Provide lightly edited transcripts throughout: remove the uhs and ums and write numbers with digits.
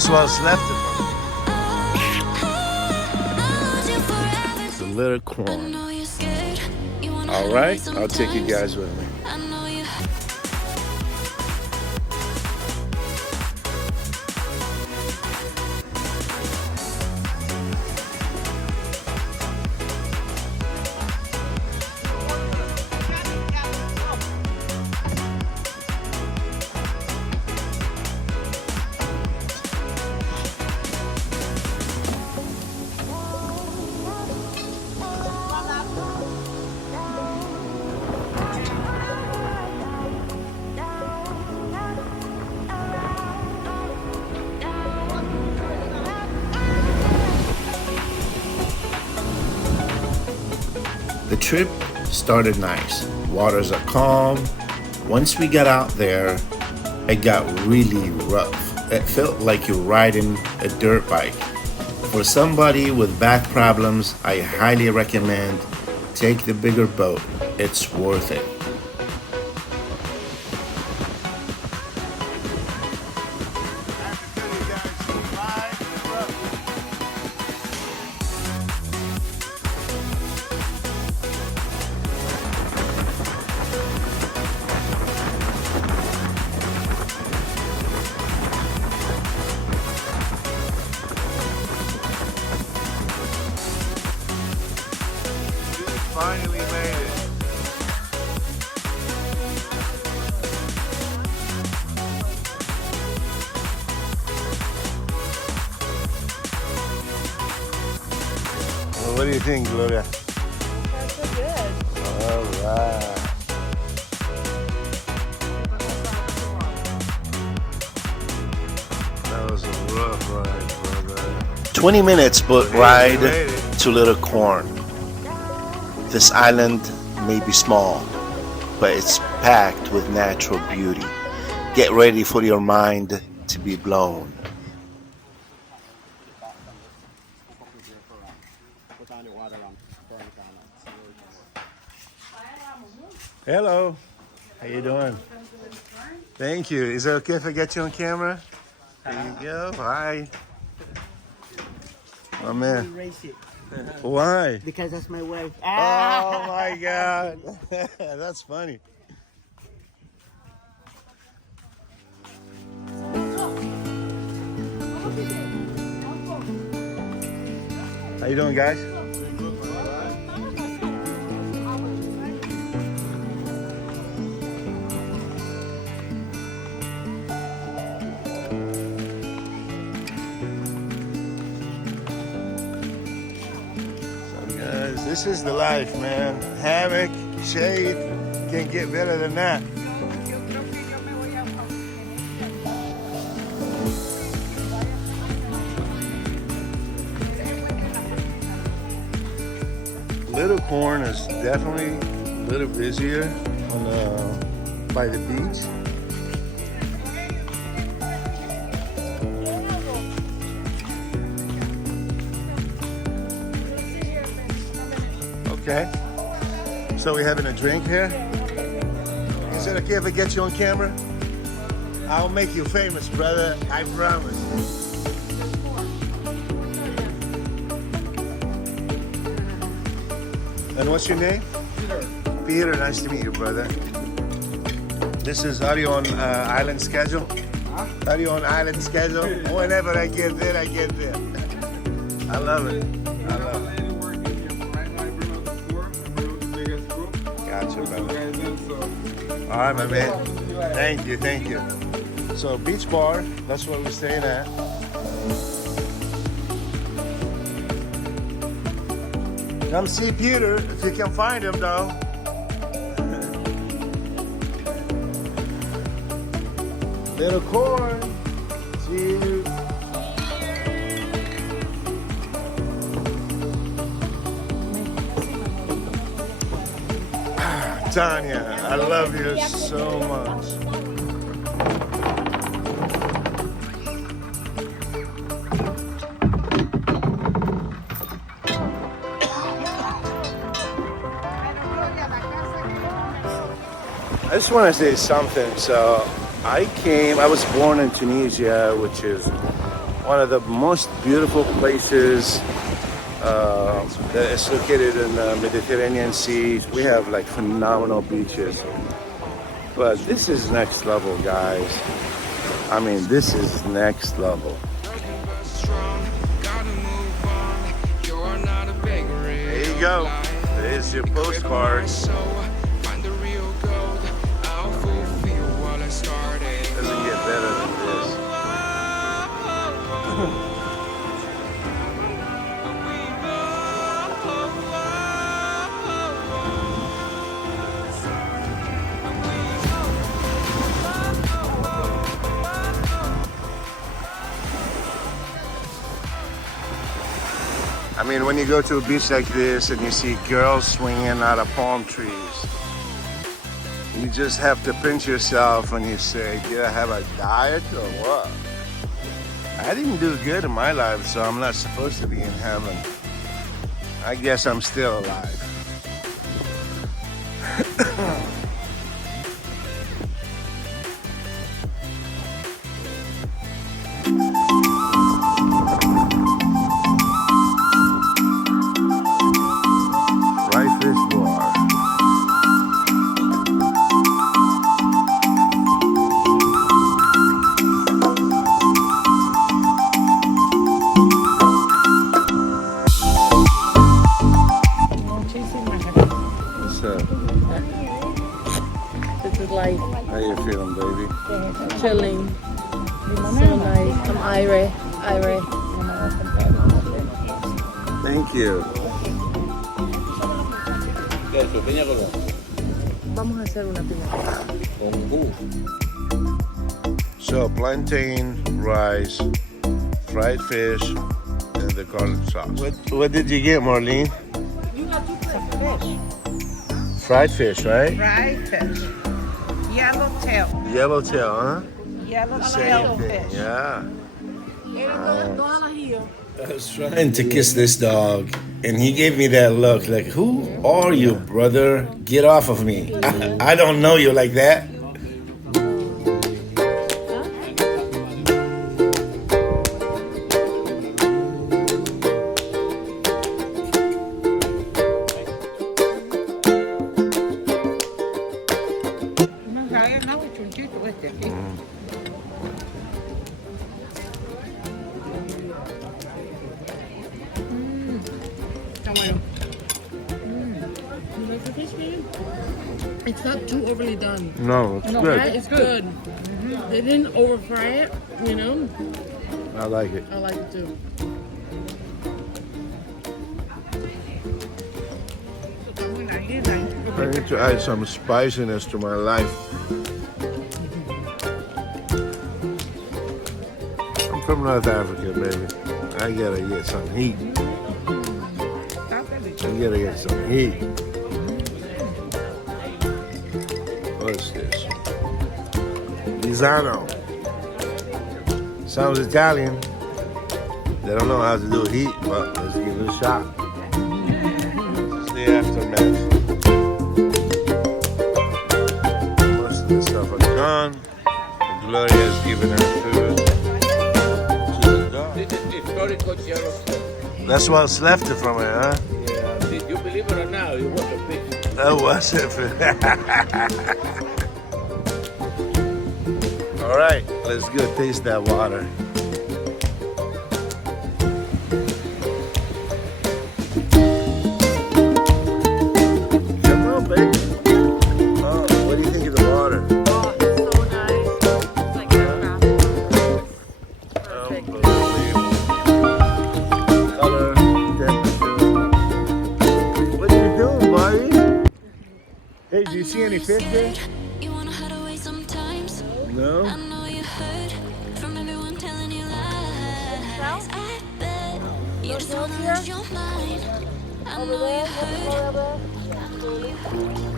That's what's left of it. It's a little corn. All right, I'll take you guys with me. The trip started nice. Waters are calm. Once we got out there, it got really rough. It felt like you're riding a dirt bike. For somebody with back problems, I highly recommend take the bigger boat. It's worth it. Finally made it. Well, what do you think, Gloria? That's so good. All right. That was a rough ride, brother. 20 minutes boat ride to Little Corn. This island may be small, but it's packed with natural beauty. Get ready for your mind to be blown. Hello, how you doing? Thank you. Is it okay if I get you on camera? There you go. Hi. Oh man. Why? Because that's my wife. Oh my God. That's funny. How you doing, guys? This is the life, man. Hammock, shade, can't get better than that. Little Corn is definitely a little busier on by the beach. Okay, so we're having a drink here. Is it okay if I get you on camera? I'll make you famous, brother, I promise. And what's your name? Peter. Peter, nice to meet you, brother. This is, are you on island schedule? Huh? Are you on island schedule? Whenever I get there, I get there. I love it. I love it. Gotcha, brother. All right, my man. Thank you, thank you. So, beach bar, that's what we're staying at. Come see Peter if you can find him, though. Little Corn. See you. Tanya, I love you so much. I just want to say something. So I was born in Tunisia, which is one of the most beautiful places that is located in the Mediterranean Sea. We have like phenomenal beaches. But this is next level, guys. I mean, this is next level. There you go. There's your postcard. Doesn't get better than this. I mean, when you go to a beach like this and you see girls swinging out of palm trees, you just have to pinch yourself and you say, did I have a diet or what? I didn't do good in my life, so I'm not supposed to be in heaven. I guess I'm still alive. How you feeling, baby? Chilling. So nice. I'm Ire. Thank you. Vamos a hacer una piña. So plantain, rice, fried fish, and the garlic sauce. What did you get, Marlene? You got some fish. Fried fish, right? Fried fish. Yellowtail. Yellowtail, huh? Yellowtail fish. Yeah. I was trying to kiss this dog, and he gave me that look like, who are you, brother? Get off of me. I don't know you like that. It's not too overly done. No, it's good. Right? It's good. Mm-hmm. They didn't over fry it, you know. I like it. I like it too. I need to add some spiciness to my life. I'm from North Africa, baby. I gotta get some heat. I gotta get some heat. What's this? Pisano. Sounds Italian. They don't know how to do heat, but let's give it a shot. This is the aftermath. Most of the stuff is gone. Gloria has given her food to the dog. That's what's left from her, huh? Yeah. Did you believe it or not? It was a fish. That was it. All right, let's go taste that water. Come on, baby. Oh, what do you think of the water? Oh, it's so nice. It's like Unbelievable. Color, temperature. What are you doing, buddy? Hey, do you see any fish there? You wanna hide away sometimes. No? I know you heard from everyone telling you lies. I bet you just wanna lose your mind. I know you heard.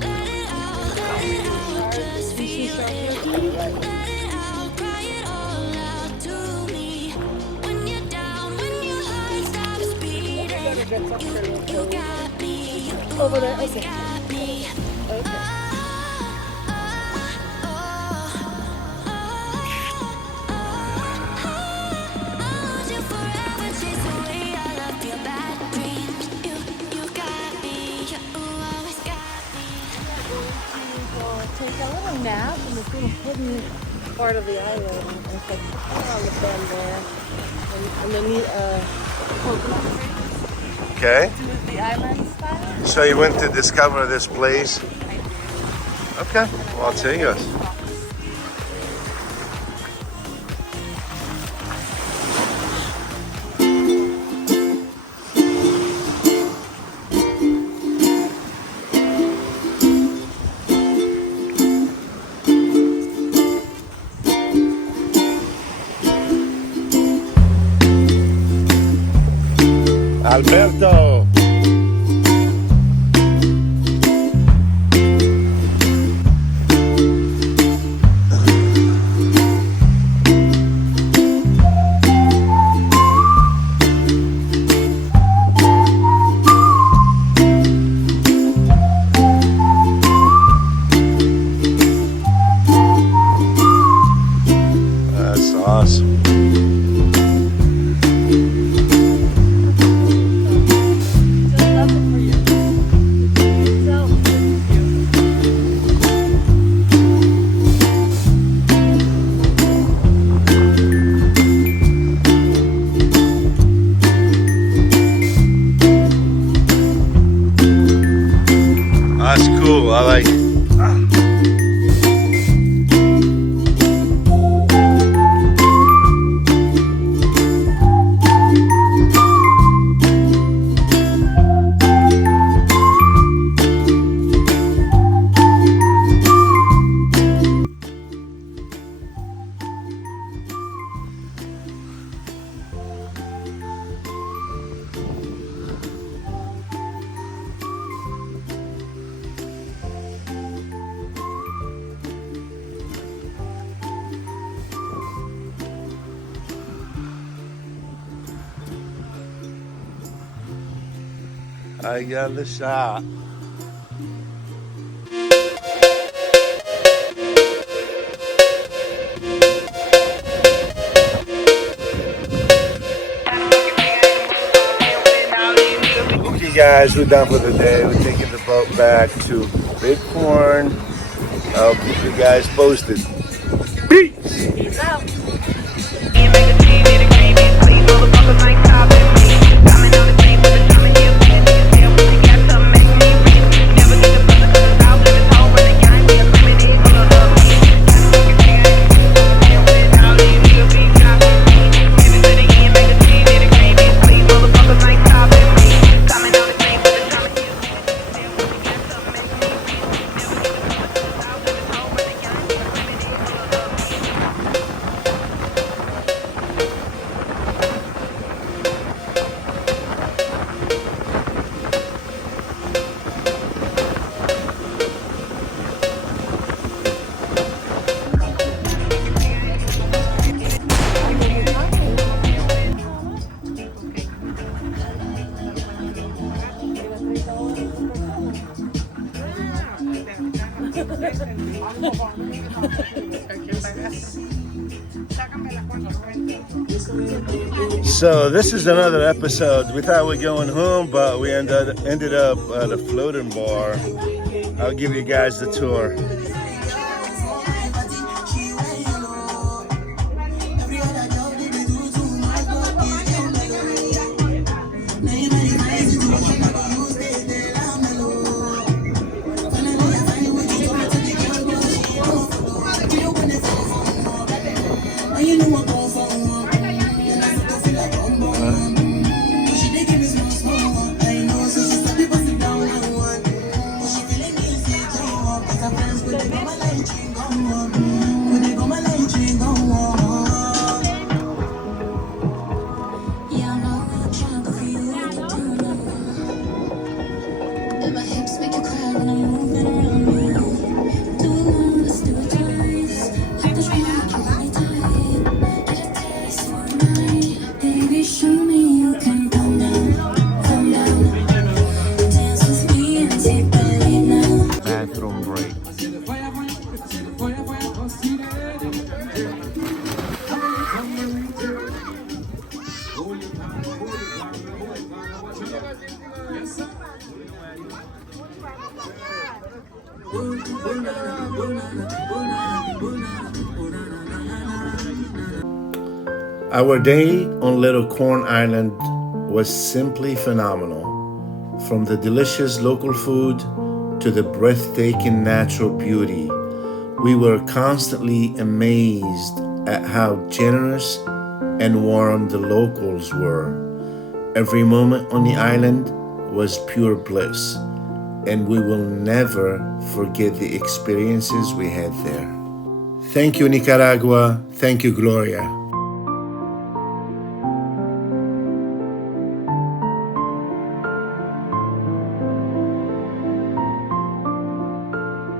Let it out, just feel it. Let it out, cry it all out to me. When you're down, when your heart stops beating, you got me. over there. Okay. Got me. part of the island. It's like around the bend there. And underneath coconut trees. Okay. To the island style. So you went to discover this place. Okay. Well, I'll take us. Alberto. That's awesome. That's cool. I like it. I got the shot. Okay guys, we're done for the day. We're taking the boat back to Bighorn. I'll keep you guys posted. Peace! Peace out. So this is another episode. We thought we were going home, but we ended up at a floating bar. I'll give you guys the tour. Our day on Little Corn Island was simply phenomenal. From the delicious local food to the breathtaking natural beauty, we were constantly amazed at how generous and warm the locals were. Every moment on the island was pure bliss, and we will never forget the experiences we had there. Thank you, Nicaragua. Thank you, Gloria.